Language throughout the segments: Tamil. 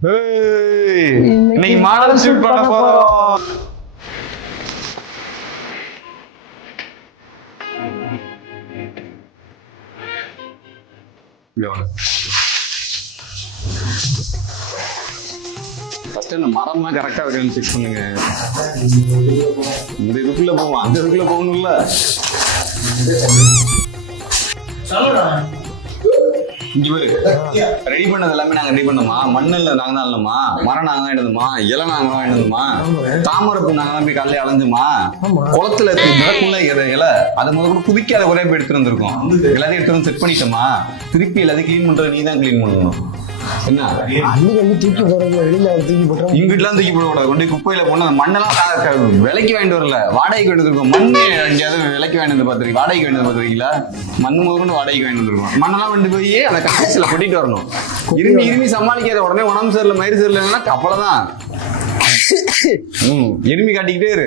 இன்னைக்கு மாடல் ஷூட் பண்ண போறோம். ஃபர்ஸ்ட் இந்த மரம்லாம் கரெக்டா வருதுன்னு செக் பண்ணுங்க. இந்த இதுக்குள்ள போவோம், அந்த இதுக்குள்ள போகணும்ல. இங்க பாரு, ரெடி பண்ணது எல்லாமே நாங்க ரெடி பண்ணோமா? மண்ணில் நாங்க தான் இல்லமா, மரம் நாங்க தான் எடுத்தோமா, இலை நாங்க தான் எடுத்தோமா, தாமரைப்பூ நாங்க தான் போய் காலையில அலைஞ்சுமா, குளத்துல நடக்குள்ள இலை அதை முதல்ல குதிக்காத குறைய போய் எடுத்துட்டு வந்திருக்கோம். எல்லாத்தையும் எடுத்து வந்து செட் பண்ணிட்டோமா, திருப்பி எல்லாத்தையும் கிளீன் பண்றது நீ தான் கிளீன் பண்ணணும். என்ன தூக்கி போறது வெளியில தூக்கி போட்டோம். இங்கிட்டலாம் தூக்கி போடக்கூடாது, கொண்டு குப்பையில போன மண்ணெல்லாம் விலைக்கு வாங்கிட்டு வரல, வாடகைக்கு வாங்கிட்டு இருக்கோம். மண்ணு எங்கேயாவது விலைக்கு வாங்கிட்டு வந்து பார்த்துருக்கீங்க? வாடகைக்கு வாங்கிட்டு வந்து பார்த்துருக்கீங்களா? மண் முதற்கொண்டு வாடகைக்கு வாங்கிட்டு வந்துருக்கோம். மண்ணெல்லாம் கொண்டு போய் அதை கடைசியில் கொட்டிட்டு வரணும். இருமி சமாளிக்காத உடனே உடம்பு சரியில்லை மயிறு சரியில்லைன்னா கப்பலதான். இருமி காட்டிக்கிட்டே இரு.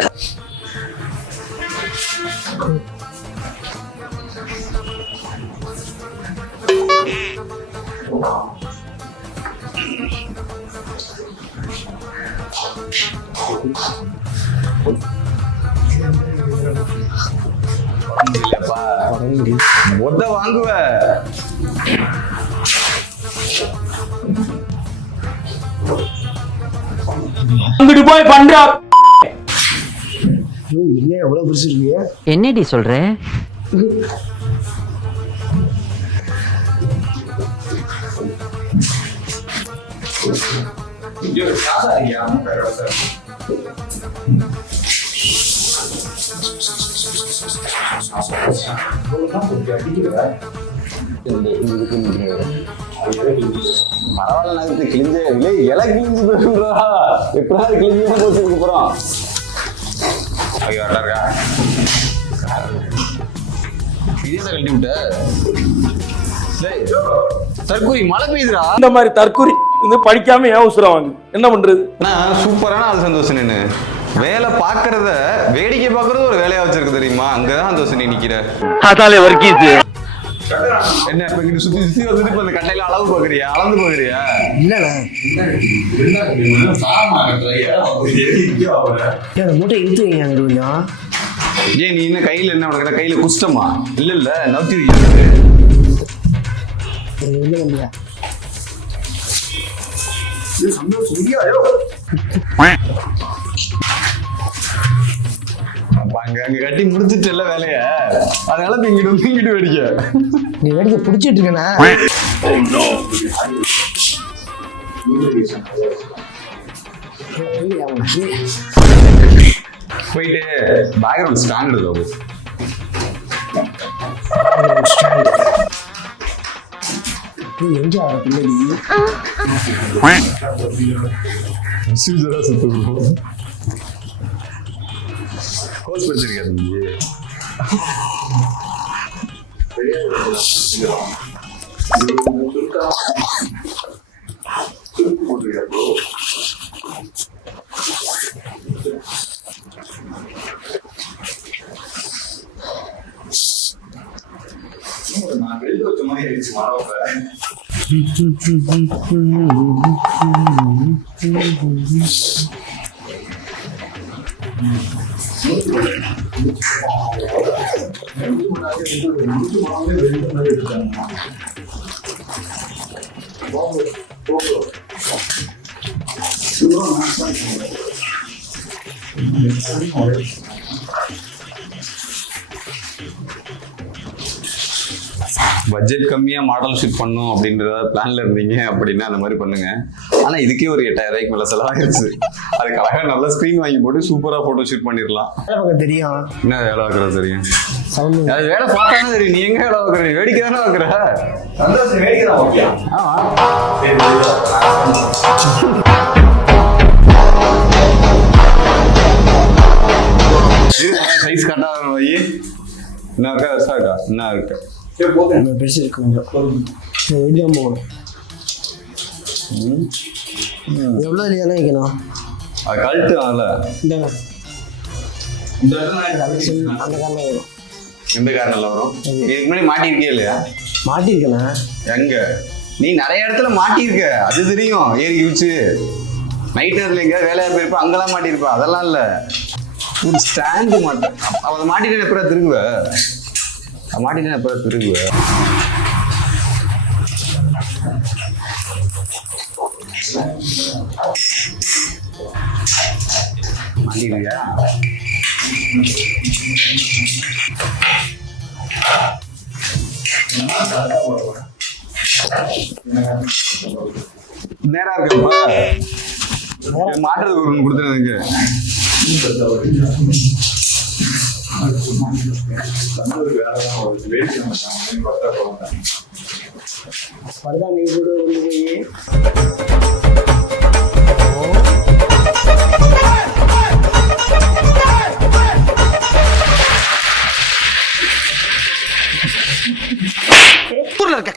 மொத்த வாங்குவ அங்கிட்டு போய் பண்றா. என்ன எவ்வளவு பிடிச்சிருக்கீங்க? என்னடி சொல்ற? பரவாயில்ல, நகர்த்து கிழிஞ்ச இல்லை, இலை கிழிஞ்சு போயிருந்தா எப்படாது கிழிஞ்சு போச்சுக்கு போறோம். ஐயோ அடா இதே கழட்டி விட்ட தற்கூரி மழை பெய்யுதுடா. இந்த மாதிரி தற்கூரி வந்து படிக்காம ஏன் உசுரம் வாங்க என்ன பண்றது? சூப்பரான அது சந்தோஷம். நின்று வேலை பாக்குறத வேடிக்கை பாக்குறது ஒரு வேலையா வச்சிருக்கு தெரியுமா? அங்கதான் சந்தோஷம். நீ நிக்கிற அதாலே வர்க்கீஸ் என்ன இப்ப இங்க சுத்தி சுத்தி வந்துட்டு இப்ப அந்த கட்டையில அளவு பாக்குறியா? அளந்து பாக்குறியா? இல்லண்ணா மூட்டை இழுத்து வைங்க அங்கிட்டு கொஞ்சம். ஏன் நீ என்ன கையில என்ன உனக்கு கையில குஷ்டமா? இல்ல இல்ல நவுத்தி இல்லையா அங்க கட்டி முடிச்சிட்டு வேலைய, அதனால இங்கிட்டு வெடிக்க நீ வேடிக்கை பிடிச்சிட்டு இருக்கேண்ணா. போயிட்டு பேக்ரவுண்ட் ஸ்டாண்ட் இருக்கு. எங்க பின்னாடி கோர்ஸ் படிச்சிருக்காரு நீ? நான் வெளியில வச்ச மாதிரி ஆயிடுச்சு மரம். பட்ஜெட் கம்மியா மாடல் ஷூட் பண்ணும் அப்படின்றத பிளான்ல இருந்தீங்க அப்படின்னா அந்த மாதிரி பண்ணுங்க. ஆனா இதுக்கே ஒரு 8000 ரூபாய்க்கு மேல செலவாயிருச்சு. அதுக்கு அழகா நல்ல ஸ்கிரீன் வாங்கி போட்டு சூப்பரா போட்டோ ஷூட் பண்ணிடலாம். தெரியும் என்ன வேலை வைக்கிறது தெரியும்? அது வேலை பார்த்தானே தெரியும். நீ எங்க வேலை வைக்கிற? வேடிக்கை தானே வைக்கிற? சைஸ் கரெக்டா வை. என்ன இருக்கா? பெருசா இருக்கா? என்ன இருக்கு? பெருசு இருக்கு கொஞ்சம். போகணும். எவ்வளோ இல்லையானே வைக்கணும்? அது கழட்டு ஆகல. அந்த காரணம் வரும். எந்த காரணம் வரும்? இதுக்கு முன்னாடி மாட்டிருக்கே இல்லையா? மாட்டிருக்கேண்ணா. எங்க? நீ நிறைய இடத்துல மாட்டியிருக்க, அது தெரியும். ஏறி யூச்சு நைட் நேரத்துல எங்கேயாவது வேலையா போயிருப்ப, அங்கெல்லாம் மாட்டியிருப்ப. அதெல்லாம் இல்ல, ஒரு ஸ்டாண்டு மாட்டேன். அதை மாட்டிட்டு எப்பறம் திருகுவ? மாட்டிட்டு எப்பறம் திருகுவ? மாட்டிருக்கியா? நேரா இருக்கப்ப மாட்டுறதுக்கு ஒன்று கொடுத்துருங்க. பரதா நீ கூட கொண்டு போய்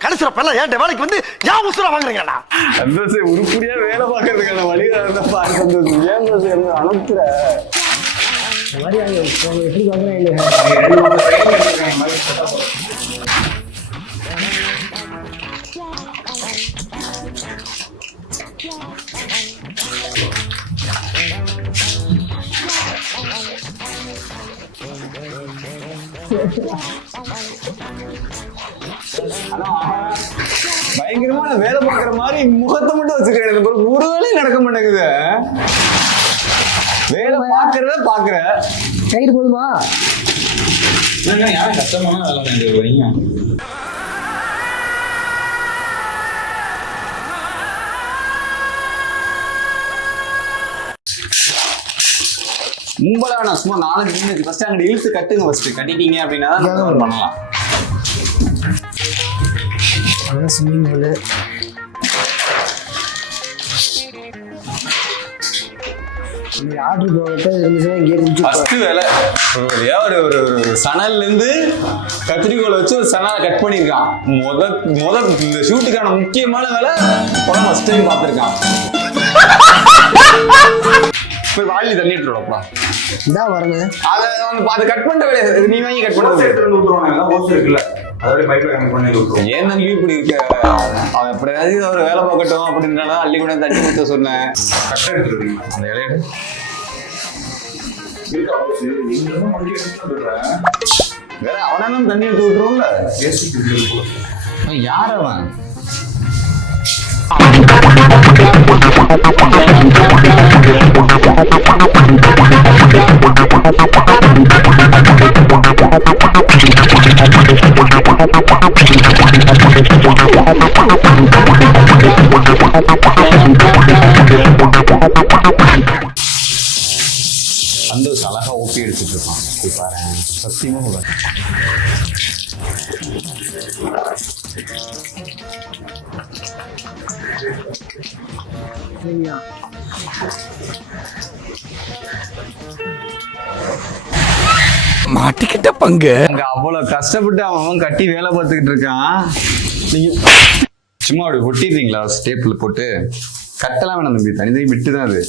கடைசியெல்லாம் ஏன் வேலைக்கு வந்து ஏன் உசுரா வாங்குறீங்களா? சந்தோஷம் உருப்படியா வேலை பார்க்கறதுக்கான வழியாக இருந்தா சந்தோஷம். ஏன் சந்தோஷம் அனுப்புற எப்படி வாங்குறேன்? பயங்கரமான வேலை பார்க்கற மாதிரி முகத்தை மட்டும் வச்சுக்கிறேன். ஒரு வேலையும் நடக்க மாட்டேங்குது. வேலை பார்க்கறத பாக்குற கயிறு போதுமா? யாரும் கஷ்டமான வேலை வைங்க. மும்பலான சும்மா 4 ஃபர்ஸ்ட் அங்க இழுத்து கட்டுங்க. ஃபர்ஸ்ட் கட்டிட்டீங்க அப்படின்னா தான் பண்ணலாம். அதான் ஸ்விம்மிங் பூலு. ஆர்டர் போகிட்ட இருந்துச்சுன்னா இங்கே ஃபர்ஸ்ட் வேலை ஒரு சணல்ல இருந்து கத்திரிக்கோலை வச்சு ஒரு சணலை கட் பண்ணியிருக்கான். முத இந்த ஷூட்டுக்கான முக்கியமான வேலை படம் ஃபர்ஸ்ட் டைம் பார்த்துருக்கான். போய் வாலி தண்ணி எடுத்துருவாப்பா. இதான் வரங்க. அதை கட் பண்ணிட்ட வேலையை நீ வாங்கி கட் பண்ண இருக்குல்ல, ஏன் தம்பி இப்படி இருக்க? அவன் எப்படியாவது ஒரு வேலை பார்க்கட்டும் அப்படின்னால அள்ளி கூட தண்ணி கொடுத்த சொன்னேன். அந்த இலைய வேற அவனாலும் தண்ணி எடுத்து விட்டுருவோம்ல. யார் அவன்? சந்தோஷ் அழகா ஓப்பி எடுத்துட்டு இருப்பான். பாரு சத்தியமா சொல்றேன். மாட்டிக்கிட்ட பங்கு. அங்க அவ்வளவு கஷ்டப்பட்டு அவன் கட்டி வேலை பார்த்துக்கிட்டு இருக்கான். நீங்க சும்மா அப்படி ஒட்டிடுறீங்களா? ஸ்டேப்ல போட்டு கட்டெல்லாம் வேணாம் தம்பி, தனித்தனி விட்டு தான் அது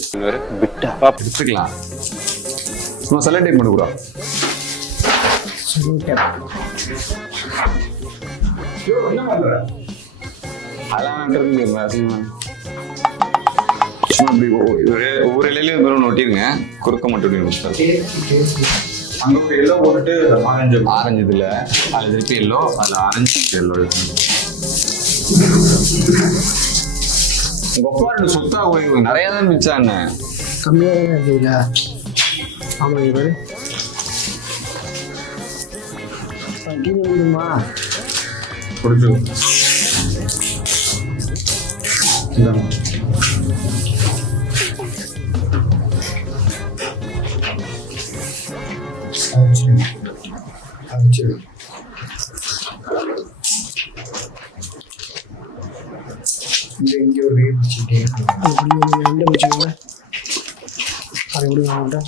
எடுத்துக்கலாம். சும்மா செல்ல டைப் பண்ண கூட ஒவ்வொரு இலையிலும் ஒட்டிருங்க. குறுக்க மட்டும் அங்க எல்லோ போட்டுட்டு ஆரஞ்சு இதுல அது திருப்பி எல்லோ, அதுல ஆரஞ்சு எல்லோ. உங்க அப்பா சொத்தா நிறைய தான் மிச்சான். கம்மியா தானே இருக்குல்ல? ஆமா இவரு கீழே விடுமா? கொடுத்து இங்கே ஒரு பிடிச்சிட்டே எந்த பிடிச்சிக்கோங்க. அதை விடுங்க மாட்டேன்.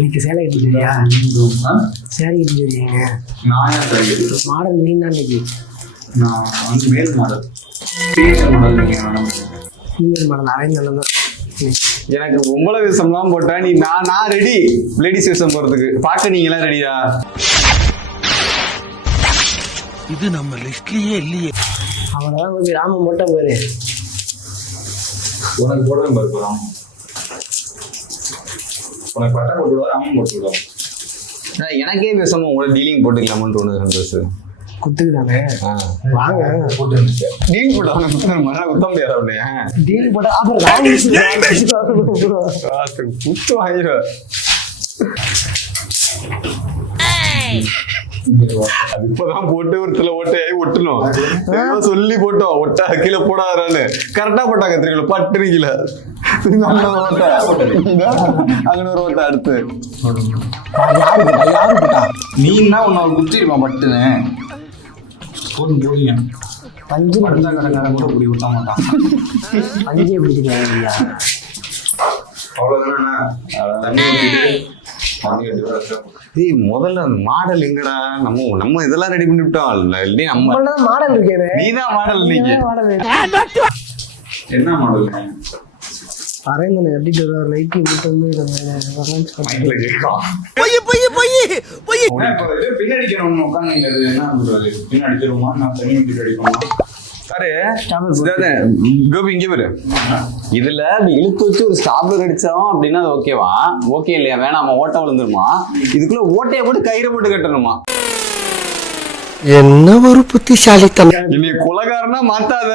இன்னைக்கு சேலை கட்டிக்கிறியா? சேலை கட்டிக்கிறீங்க நான் ஏன் சரி மாடல் நீ தான் இன்னைக்கு. நான் வந்து மேல் model senior model female model arrange தான். எனக்கு பொம்பளை விஷம்லாம் போட்டா நீ நான் ரெடி லேடிஸ் விஷம் போறதுக்கு. பார்க்க நீங்க எல்லாம் ரெடியா? இது நம்ம லிஸ்ட்லயே இல்லையே. அவனதான் போய் ராம மட்டும் போயிரு. உனக்கு போடுவேன் பாரு ராமன். உனக்கு பட்டா போட்டு விடுவா ராமன் போட்டு விடுவான். எனக்கே விஷமா உங்களோட டீலிங் போட்டுக்கலாமான்னு தோணுது சந்தோஷ். குத்துக்கு தானே வாங்க டீல் போட்டா மரண குத்த முடியாது அப்படியே. டீல் போட்டா அப்புறம் குத்து வாங்கிடும். அது இப்பதான் போட்டு ஒரு சில ஓட்டையாகி ஒட்டணும் சொல்லி போட்டோம். ஒட்டா கீழே போடாதான்னு கரெக்டா போட்டாங்க. தெரியுங்களா பட்டு கீழே அங்க ஒரு ஓட்டை அடுத்து நீ என்ன உன்ன குத்திருப்பான் பட்டுன்னு போடுங்க. பஞ்சு படுத்தா கடைக்காரன் கூட புடி விட்ட மாட்டான். பஞ்சே பிடிச்சிருக்காங்க. அவ்வளவுதானே. ஏய் முதல்ல அந்த மாடல் எங்கடா? நம்ம இதெல்லாம் ரெடி பண்ணி விட்டோம். நம்ம மாடல் இருக்கேன். நீதான் மாடல். நீங்க மாடல் என்ன மாடல்? அரேங்க கட்டிட்டு வர லைட் மட்டும் பின்னாடி பின்னாடி நான் தனி அடிக்கணுமா? கோபி இங்கே பாரு. இதுல இழுத்து வச்சு ஒரு ஸ்டாப்லர் அடிச்சோம் அப்படின்னா அது ஓகேவா? ஓகே இல்லையா? வேணாமா? ஓட்ட விழுந்துருமா? இதுக்குள்ள ஓட்டையை போட்டு கயிறை போட்டு கட்டணுமா? என்ன ஒரு புத்திசாலித்தனம். இன்னைக்கு குலகாரனா மாத்தாத.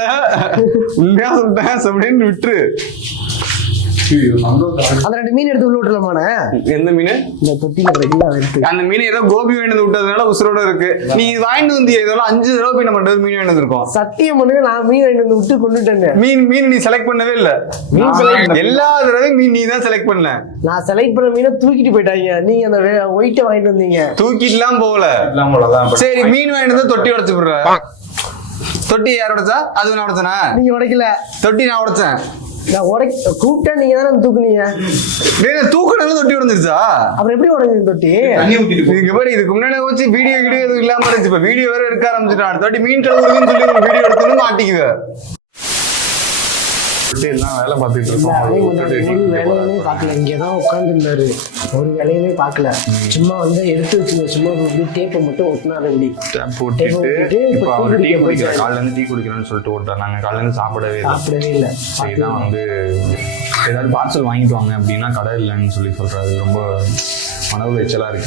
உண்மையா சொல்லிட்டேன் அப்படின்னு விட்டுரு. அந்த 2 மீன் எடுத்து உள்ள விட்டுலாமாண்ணே? எந்த மீன்? இந்த தொட்டியில கிடைக்கல எடுத்து. அந்த மீன் ஏதோ கோபி வேண்டு விட்டதுனால உசுரோட இருக்கு. நீ வாங்கிட்டு வந்து இதெல்லாம் 5 தடவை போய் நம்ம மீன் வேண்டு இருக்கோம். சத்தியம் பண்ணுங்க நான் மீன் வாங்கிட்டு வந்து விட்டு கொண்டுட்டேன். மீன் நீ செலக்ட் பண்ணவே இல்ல. எல்லா தடவையும் மீன் நீ தான் செலக்ட் பண்ண. நான் செலக்ட் பண்ண மீனை தூக்கிட்டு போயிட்டாங்க. நீங்க அந்த ஒயிட்ட வாங்கிட்டு வந்தீங்க. தூக்கிட்டுலாம் போகல. சரி மீன் வாங்கிட்டு வந்து தொட்டி உடைச்சு விடுற. தொட்டி யார் உடைச்சா? அது நான் உடைச்சனா? நீங்க உடைக்கல. தொட்டி நான் உடைச்சேன். நான் கூப்பிட்டா நீங்க தானே தூக்குனீங்க. தூக்குனாலும் தொட்டி உடைஞ்சிருச்சா? அப்புறம் எப்படி உடைஞ்சது தொட்டி? இங்க பாரு இதுக்கு முன்னாடி வச்சு வீடியோ எதுவும் இல்லாம இருந்துச்சு. இப்ப வீடியோ வேற எடுக்க ஆரம்பிச்சுட்டான். தொட்டி மீன் கழுவுறதுன்னு சொல்லி வீடியோ எடுத்து மாட்டிக்குது. வேலை பார்த்துட்டு இருக்கோம். ஒரு வேலையுமே பார்க்கல. இங்கதான் உட்கார்ந்து இருந்தாரு. ஒரு வேலையுமே பார்க்கல. சும்மா வந்து எடுத்து வச்சுங்க. சும்மா டேப்பை மட்டும் ஒட்டினாரு. இப்படி போட்டுட்டு இப்ப அவர் டீ குடிக்கிறேன். காலைல இருந்து டீ குடிக்கிறேன்னு சொல்லிட்டு ஓட்டார். நாங்க காலைல இருந்து சாப்பிடவே இல்லை. சரிதான் வந்து ஏதாவது பார்சல் வாங்கிட்டு வாங்க அப்படின்னா கடை இல்லைன்னு சொல்லி சொல்றாரு. ரொம்ப மன உளைச்சலா இருக்கு.